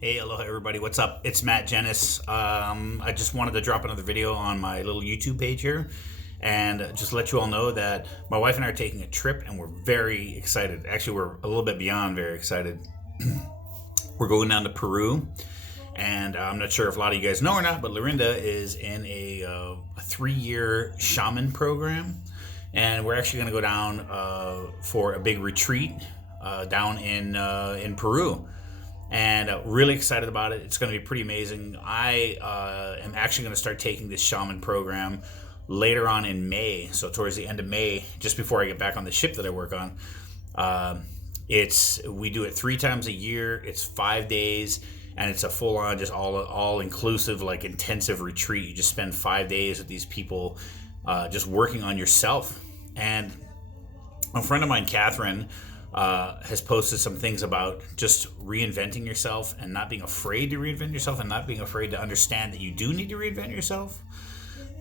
Hey, aloha everybody. What's up? It's Matt Jenis. I just wanted to drop another video on my little YouTube page here and just let you all know that my wife and I are taking a trip and we're very excited. Actually, we're a little bit beyond very excited. We're going down to Peru, and I'm not sure if a lot of you guys know or not, but Lorinda is in a 3-year shaman program, and we're actually going to go down for a big retreat down in Peru, and really excited about it. It's going to be pretty amazing. I am actually going to start taking this shaman program later on in May, so towards the end of May, just before I get back on the ship that I work on. We do it 3 times a year. It's 5 days, and it's a full on, just all inclusive, like intensive retreat. You just spend 5 days with these people, just working on yourself. And a friend of mine, Catherine, has posted some things about just reinventing yourself and not being afraid to reinvent yourself and not being afraid to understand that you do need to reinvent yourself.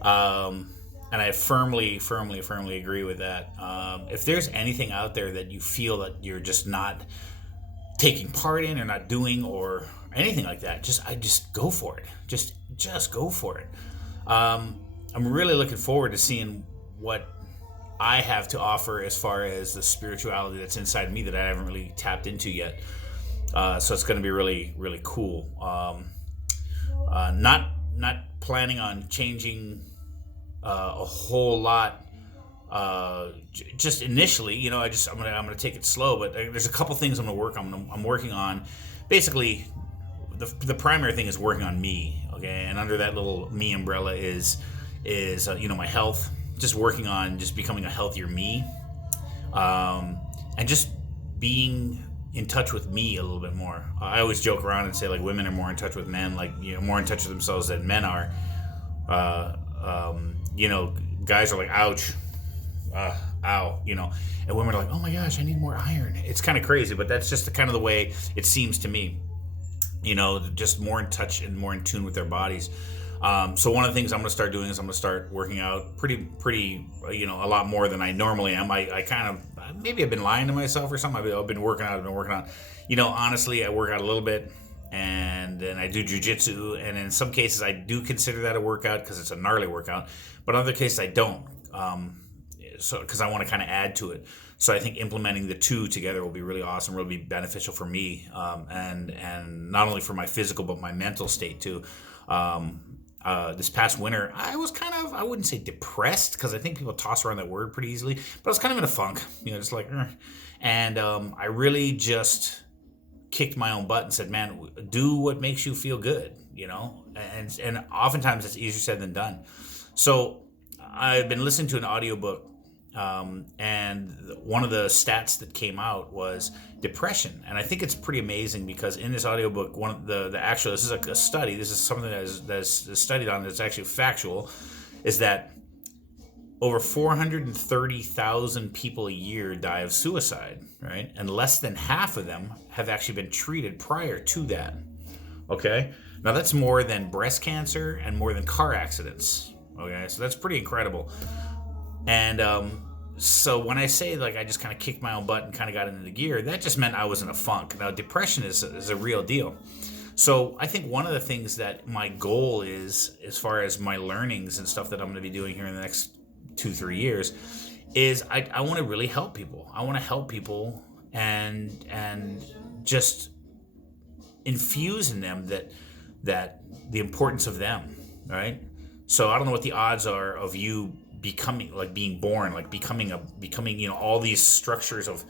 And I firmly agree with that. If there's anything out there that you feel that you're just not taking part in or not doing or anything like that, just go for it. Just go for it. I'm really looking forward to seeing what I have to offer as far as the spirituality that's inside me that I haven't really tapped into yet. So it's going to be really cool. Not planning on changing a whole lot. Just initially, I'm gonna take it slow. But there's a couple things I'm gonna work on. I'm working on, basically, the primary thing is working on me. Okay, and under that little me umbrella is my health. Just working on just becoming a healthier me, and just being in touch with me a little bit more. I always joke around and say, like, women are more in touch with men, like, more in touch with themselves than men are. Guys are like, ouch, ow, and women are like, oh my gosh, I need more iron. It's kind of crazy, but that's just the way it seems to me. Just more in touch and more in tune with their bodies. So one of the things I'm going to start doing is I'm going to start working out pretty, a lot more than I normally am. I kind of, maybe I've been lying to myself or something. I've been working out. Honestly, I work out a little bit, and then I do jujitsu. And in some cases, I do consider that a workout because it's a gnarly workout. But in other cases, I don't. Because I want to kind of add to it. So I think implementing the two together will be really awesome, really be beneficial for me, and not only for my physical but my mental state too. This past winter, I was I wouldn't say depressed, because I think people toss around that word pretty easily, but I was kind of in a funk, just like, and I really just kicked my own butt and said, man, do what makes you feel good, and oftentimes it's easier said than done. So I've been listening to an audiobook, and one of the stats that came out was depression, and I think it's pretty amazing because in this audiobook, one of the actual, this is a study, this is something that's studied on, that's actually factual, is that over 430,000 people a year die of suicide, right? And less than half of them have actually been treated prior to that. Okay, now that's more than breast cancer and more than car accidents. Okay, so that's pretty incredible. And so when I say, like, I just kind of kicked my own butt and kind of got into the gear, that just meant I was in a funk. Now, depression is a real deal. So I think one of the things that my goal is, as far as my learnings and stuff that I'm going to be doing here in the next 2-3 years, is I want to really help people. I want to help people and just infuse in them that the importance of them, right? So I don't know what the odds are of you becoming, like, being born, like becoming all these structures of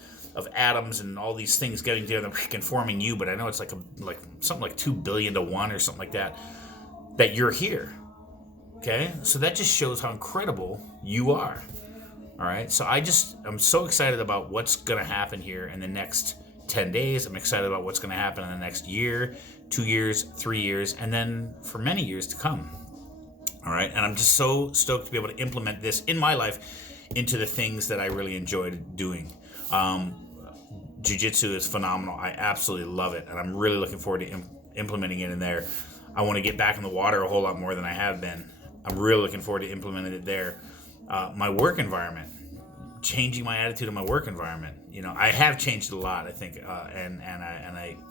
atoms and all these things getting together and forming you, but I know it's like something like 2 billion to 1 or something like that you're here. Okay, so that just shows how incredible you are. All right, so I'm so excited about what's gonna happen here in the next 10 days. I'm excited about what's gonna happen in the next year, 2 years, 3 years, and then for many years to come. All right, and I'm just so stoked to be able to implement this in my life into the things that I really enjoyed doing. Jiu-jitsu is phenomenal. I absolutely love it, and I'm really looking forward to implementing it in there. I want to get back in the water a whole lot more than I have been. I'm really looking forward to implementing it there. My work environment, changing my attitude in my work environment. I have changed it a lot, I think, and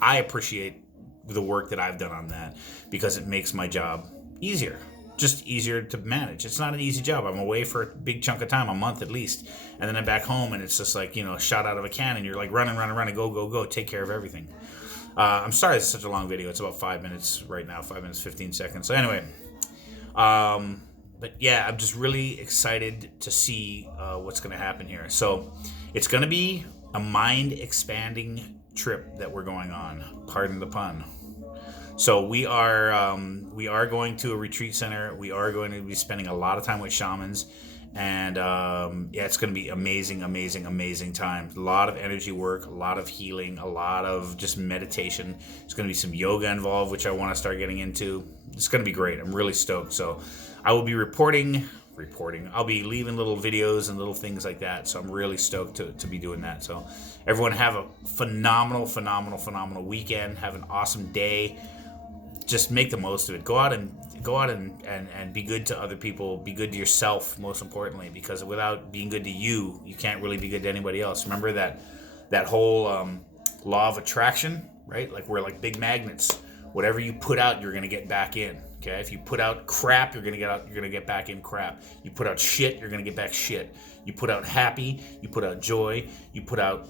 I appreciate the work that I've done on that, because it makes my job easier. Just easier to manage. It's not an easy job. I'm away for a big chunk of time, a month at least, and then I'm back home, and it's just like, shot out of a cannon. You're like running, go, take care of everything. I'm sorry it's such a long video. It's about 5 minutes right now, 5 minutes 15 seconds. So anyway, but yeah, I'm just really excited to see what's going to happen here. So it's going to be a mind-expanding trip that we're going on. Pardon the pun. So we are going to a retreat center. We are going to be spending a lot of time with shamans, and yeah, it's going to be amazing, amazing, amazing time. A lot of energy work, a lot of healing, a lot of just meditation. There's going to be some yoga involved, which I want to start getting into. It's going to be great. I'm really stoked. So I will be reporting. I'll be leaving little videos and little things like that. So I'm really stoked to be doing that. So everyone have a phenomenal weekend. Have an awesome day. Just make the most of it. Go out and be good to other people. Be good to yourself, most importantly, because without being good to you, you can't really be good to anybody else. Remember that whole law of attraction, right? Like we're like big magnets. Whatever you put out, you're gonna get back in. Okay? If you put out crap, you're gonna get back in crap. You put out shit, you're gonna get back shit. You put out happy, you put out joy, you put out,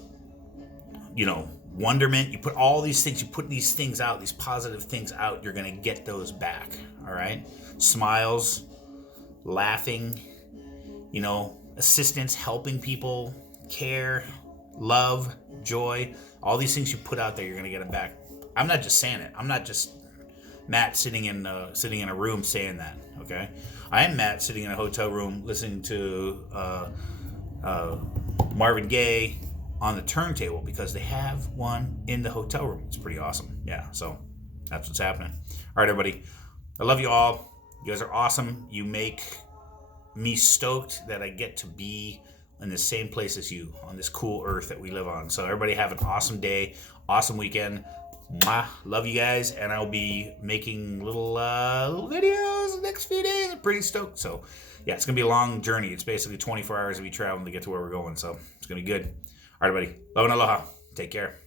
wonderment, you put all these things, you put these things out, these positive things out, you're going to get those back. All right? Smiles, laughing, assistance, helping people, care, love, joy, all these things you put out there, you're going to get them back. I'm not just saying it. I'm not just Matt sitting in a room saying that, okay? I am Matt sitting in a hotel room listening to Marvin Gaye on the turntable, because they have one in the hotel room. It's pretty awesome. Yeah, so that's what's happening. All right, everybody. I love you all. You guys are awesome. You make me stoked that I get to be in the same place as you on this cool earth that we live on. So everybody have an awesome day, awesome weekend. Mwah. Love you guys, and I'll be making little videos the next few days. I'm pretty stoked. So yeah, it's going to be a long journey. It's basically 24 hours of me traveling to get to where we're going. So it's going to be good. All right, everybody. Love and aloha. Take care.